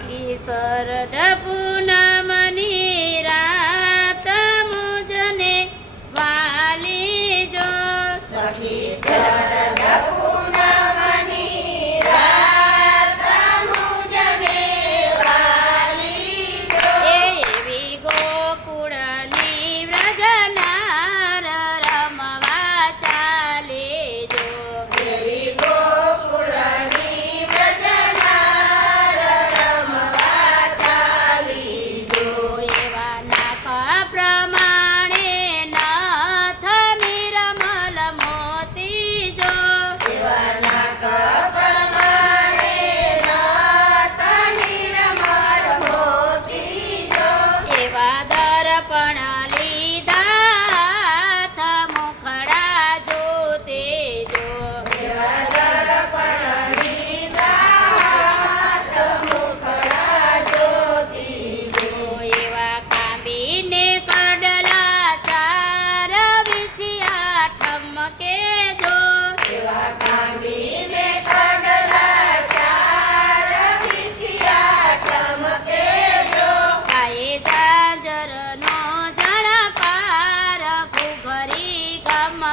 સખી શરદ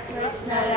Krishna